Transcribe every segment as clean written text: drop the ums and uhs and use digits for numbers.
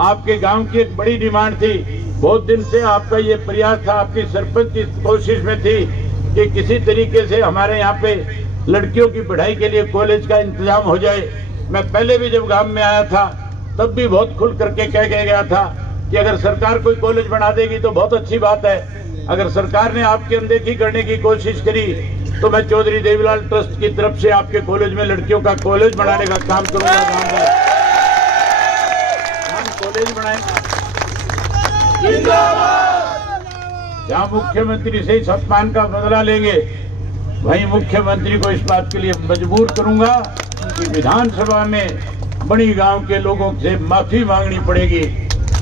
आपके गांव की एक बड़ी डिमांड थी, बहुत दिन से आपका ये प्रयास था, आपकी सरपंच की कोशिश में थी कि किसी तरीके से हमारे यहाँ पे लड़कियों की पढ़ाई के लिए कॉलेज का इंतजाम हो जाए। मैं पहले भी जब गांव में आया था तब भी बहुत खुल करके कह गया था कि अगर सरकार कोई कॉलेज बना देगी तो बहुत अच्छी बात है। अगर सरकार ने आपकी अनदेखी करने की कोशिश करी तो मैं चौधरी देवीलाल ट्रस्ट की तरफ से आपके कॉलेज में लड़कियों का कॉलेज बनाने का काम करूंगा। हम कॉलेज बनाएंगे, जहाँ मुख्यमंत्री से इस अपमान का बदला लेंगे वहीं मुख्यमंत्री को इस बात के लिए मजबूर करूंगा कि विधानसभा में बड़ी गांव के लोगों से माफी मांगनी पड़ेगी।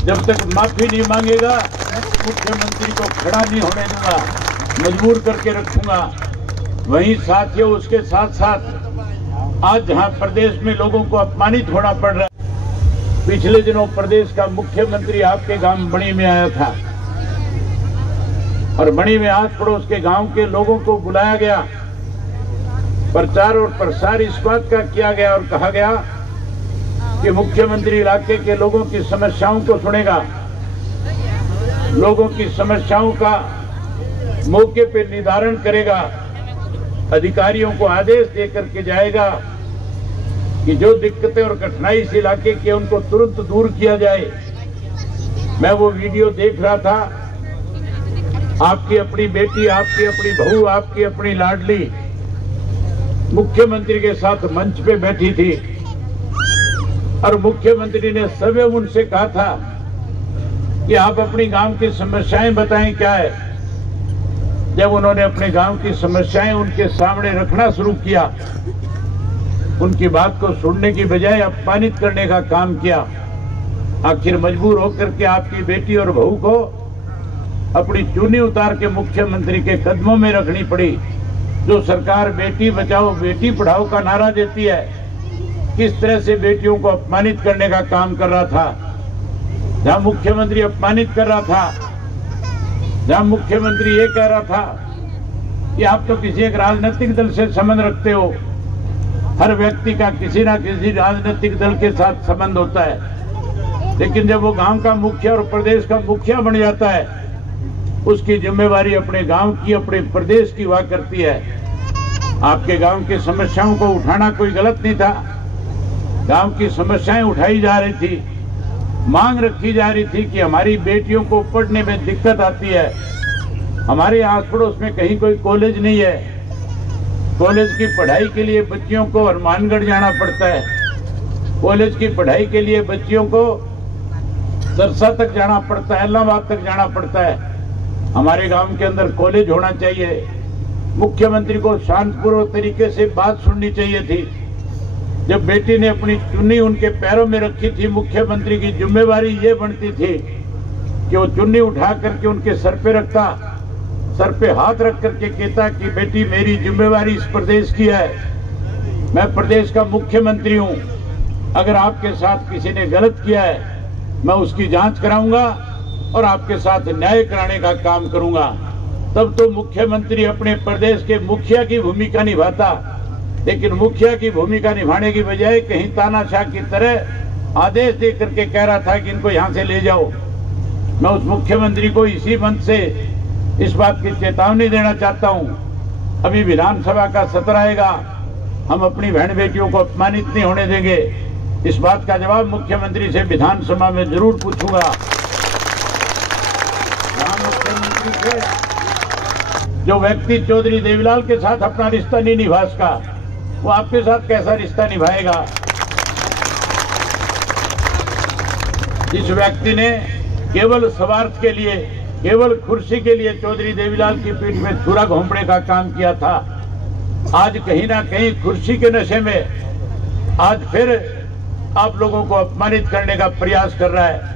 जब तक माफी नहीं मांगेगा मुख्यमंत्री को खड़ा नहीं होने दूंगा, मजबूर करके रखूंगा। वहीं साथियों, उसके साथ साथ आज जहां प्रदेश में लोगों को अपमानित होना पड़ रहा है, पिछले दिनों प्रदेश का मुख्यमंत्री आपके गांव बणी में आया था और बणी में आस पड़ोस के गांव के लोगों को बुलाया गया, प्रचार और प्रसार इस बात का किया गया और कहा गया कि मुख्यमंत्री इलाके के लोगों की समस्याओं को सुनेगा, लोगों की समस्याओं का मौके पर निवारण करेगा, अधिकारियों को आदेश देकर के जाएगा कि जो दिक्कतें और कठिनाई इस इलाके की उनको तुरंत दूर किया जाए। मैं वो वीडियो देख रहा था, आपकी अपनी बेटी, आपकी अपनी बहू, आपकी अपनी लाडली मुख्यमंत्री के साथ मंच पे बैठी थी और मुख्यमंत्री ने सदैव उनसे कहा था कि आप अपनी गांव की समस्याएं बताएं क्या है। जब उन्होंने अपने गांव की समस्याएं उनके सामने रखना शुरू किया, उनकी बात को सुनने की बजाय अपमानित करने का काम किया, आखिर मजबूर होकर के आपकी बेटी और बहू को अपनी चुन्नी उतार के मुख्यमंत्री के कदमों में रखनी पड़ी। जो सरकार बेटी बचाओ बेटी पढ़ाओ का नारा देती है, किस तरह से बेटियों को अपमानित करने का काम कर रहा था। जहां मुख्यमंत्री अपमानित कर रहा था, जहां मुख्यमंत्री ये कह रहा था कि आप तो किसी एक राजनीतिक दल से संबंध रखते हो, हर व्यक्ति का किसी ना किसी राजनीतिक दल के साथ संबंध होता है, लेकिन जब वो गांव का मुखिया और प्रदेश का मुखिया बन जाता है, उसकी जिम्मेवारी अपने गांव की, अपने प्रदेश की हुआ करती है। आपके गांव की समस्याओं को उठाना कोई गलत नहीं था, गांव की समस्याएं उठाई जा रही थी, मांग रखी जा रही थी कि हमारी बेटियों को पढ़ने में दिक्कत आती है, हमारे आस पड़ोस में कहीं कोई कॉलेज नहीं है, कॉलेज की पढ़ाई के लिए बच्चियों को हनुमानगढ़ जाना पड़ता है, कॉलेज की पढ़ाई के लिए बच्चियों को सरसा तक जाना पड़ता है, इलाहाबाद तक जाना पड़ता है। हमारे गांव के अंदर कॉलेज होना चाहिए। मुख्यमंत्री को शांतिपूर्वक तरीके से बात सुननी चाहिए थी। जब बेटी ने अपनी चुन्नी उनके पैरों में रखी थी, मुख्यमंत्री की जिम्मेवारी ये बनती थी कि वो चुन्नी उठा करके उनके सर पे रखता, सर पे हाथ रख करके कहता कि बेटी मेरी जिम्मेवारी इस प्रदेश की है, मैं प्रदेश का मुख्यमंत्री हूं, अगर आपके साथ किसी ने गलत किया है मैं उसकी जांच कराऊंगा और आपके साथ न्याय कराने का काम करूंगा। तब तो मुख्यमंत्री अपने प्रदेश के मुखिया की भूमिका निभाता, लेकिन मुखिया की भूमिका निभाने की बजाय कहीं तानाशाह की तरह आदेश दे करके कह रहा था कि इनको यहां से ले जाओ। मैं उस मुख्यमंत्री को इसी मंच से इस बात की चेतावनी देना चाहता हूं, अभी विधानसभा का सत्र आएगा, हम अपनी बहन बेटियों को अपमानित नहीं होने देंगे। इस बात का जवाब मुख्यमंत्री से विधानसभा में जरूर पूछूंगा। मुख्यमंत्री से जो व्यक्ति चौधरी देवीलाल के साथ अपना रिश्ता नहीं निभा सका, वो आपके साथ कैसा रिश्ता निभाएगा। जिस व्यक्ति ने केवल स्वार्थ के लिए, केवल कुर्सी के लिए चौधरी देवीलाल की पीठ में छुरा घोंपने का काम किया था, आज कहीं ना कहीं कुर्सी के नशे में आज फिर आप लोगों को अपमानित करने का प्रयास कर रहा है।